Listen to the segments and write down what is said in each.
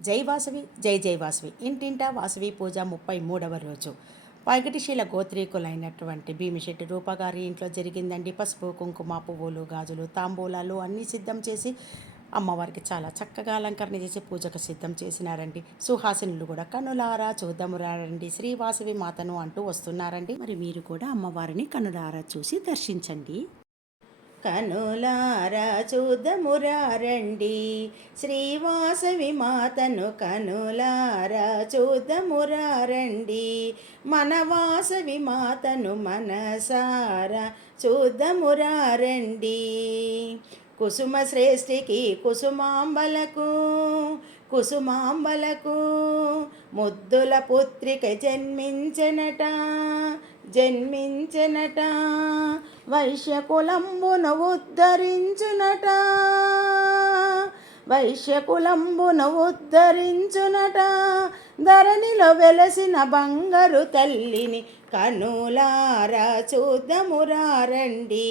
జై వాసవి జై జై వాసవి. ఇంటింటా వాసవి పూజ ముప్పై మూడవ రోజు. పైగటిశీల గోత్రీకులైనటువంటి భీమిశెట్టి రూపగారి ఇంట్లో జరిగిందండి. పసుపు కుంకుమ పువ్వులు గాజులు తాంబూలాలు అన్నీ సిద్ధం చేసి అమ్మవారికి చాలా చక్కగా అలంకరణ చేసి పూజకు సిద్ధం చేసినారండి. సుహాసినులు కూడా కనులారా చూద్దాము శ్రీవాసవి మాతను అంటూ వస్తున్నారండి. మరి మీరు కూడా అమ్మవారిని కనులారా చూసి దర్శించండి. కనులారా చూద్దమురారండి. శ్రీవాసవి మాతను కనులారా చూద్దమురారండి. మన వాసవి మాతను మనసారా చూద్దమురారండి. కుసుమ శ్రేష్ఠికి కుసుమాంబలకు కుసుమాంబలకు ముద్దుల పుత్రిక జన్మించనట. జన్మించనట వైశ్యకులంబును ఉద్ధరించునట. వైశ్యకులంబును ఉద్ధరించునట ధరణిలో వెలసిన బంగారు తల్లిని కనులారా చూద్దామురారండి.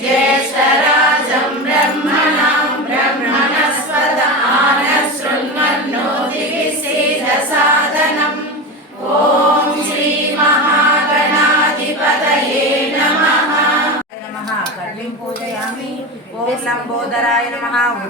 Yes,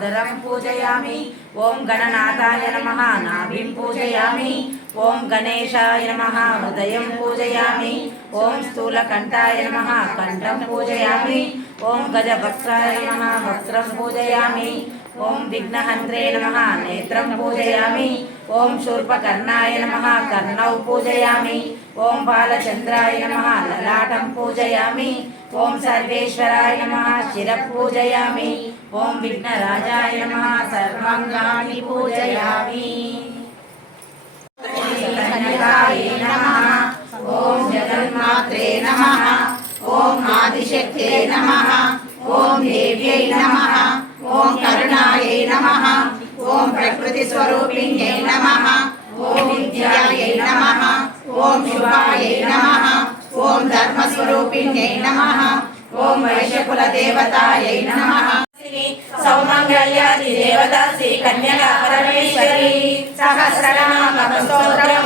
నమః ఉదరం పూజయామి. ఓం గణనాథాయ నమః. నాభిం పూజయామి. ఓం గణేశాయ నమః. హృదయం పూజయామి. ఓం స్థూలకంఠాయ నమః. కంఠం పూజయామి. ఓం గజవక్త్రాయ నమః. వక్త్రం పూజయామి. ఓం విఘ్నహంత్రే నమః. నేత్రం పూజయామి. ఓం శూర్పకర్ణాయ నమః. కర్ణౌ పూజయామి. ఓం బాలచంద్రాయ నమః. లలాటం పూజయామి. ఓం సర్వేశ్వరాయ నమః శిర పూజయామి ఓం విఘ్నరాజాయ నమః సర్వాంగాని పూజయామి కన్యకాయ నమః ఓం జగన్మాత్రే నమః ఓం ఆదిశక్తే నమః ఓం దేవ్యై నమః ఓం కరుణాయై నమః ఓం ప్రకృతి స్వరూపిణ్యై నమః ఓం విద్యాయై నమః ఓం శుభాయై నమః ఓం ధర్మస్వరూపిణ్యై నమః. ఓం వైశ్యకుల దేవతాయై నమః సౌమంగళ్యాది దేవత శ్రీ కన్యకా పరమేశ్వరి. సహస్రనామ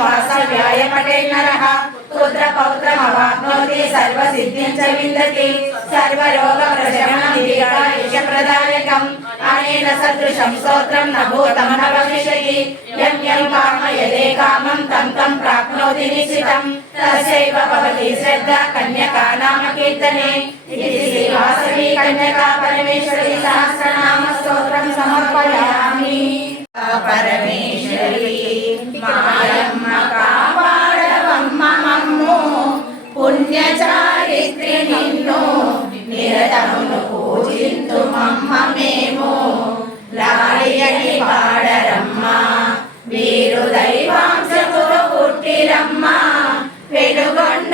వాసవ్యాయ పటే నరః. పుత్ర పౌత్రమవాప్నోతి సర్వ సిద్ధించ విందతి. సర్వరోగ ప్రశమనం ప్రదాయకం అనేన సదృశం స్తోత్రం న భవిష్యతి యం యం కామయదే కామం తం తం ప్రాప్నోతి నిశ్చితం తస్యైవ భవతి శ్రద్ధ కన్యకా నామ కీర్తనే ఇది శ్రీ కన్యకా పరమేశ్వరి సహస్రనామ స్తోత్రం సమర్పయామి పరమేశ్వరి మాయమ్మ కాపాడవమ్మ మమ్ము పుణ్య చారిత్రి నిన్ను నిరతమును పూజింతు మమ్మ మేము లాయని పాడరమ్మ. వీరు దైవాంశములు పుట్టిరమ్మ. వెలుగొండ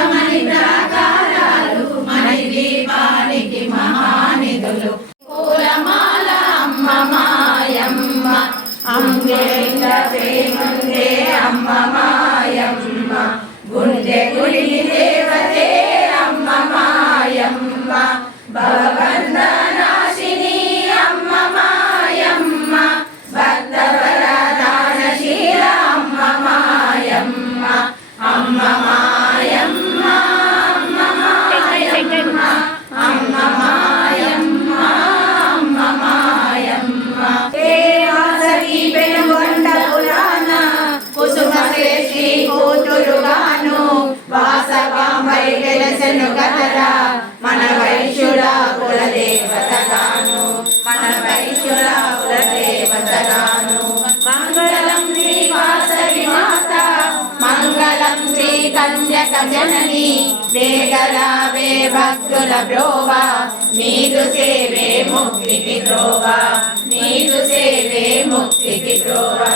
Amen. శ్రీ కన్యక జనని వేగరావే భక్తుల బ్రోవా నీదు సేవే ముక్తికి త్రోవా నీదు సేవే ముక్తికి త్రోవా.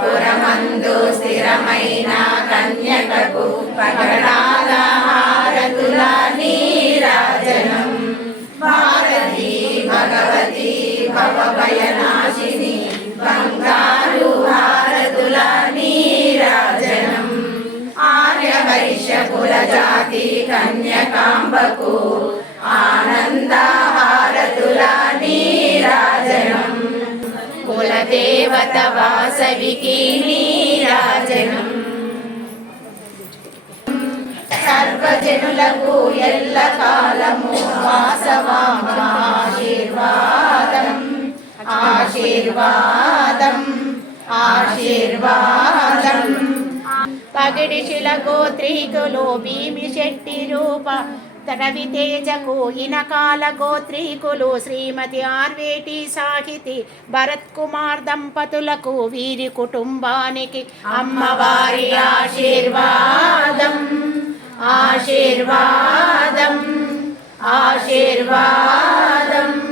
పురమందు స్థిరమైన కన్యకకు పగడ కన్యకాంబకు ఆనంద హారతుల నీరాజనం కులదేవత వాసవికి నీరాజనం సర్వజనులకు ఎల్ల కాలము వాసవాశీర్వాదం ఆశీర్వాదం ఆశీర్వాదం. పగిడిశిల గోత్రీకులు భీమి శక్తి రూప. రవితేజ కోయిన కాల గోత్రీకులు శ్రీమతి ఆర్వేటి సాహితి భరత్ కుమార్ దంపతులకు వీరి కుటుంబానికి అమ్మవారి ఆశీర్వాదం. ఆశీర్వాదం. ఆశీర్వాదం.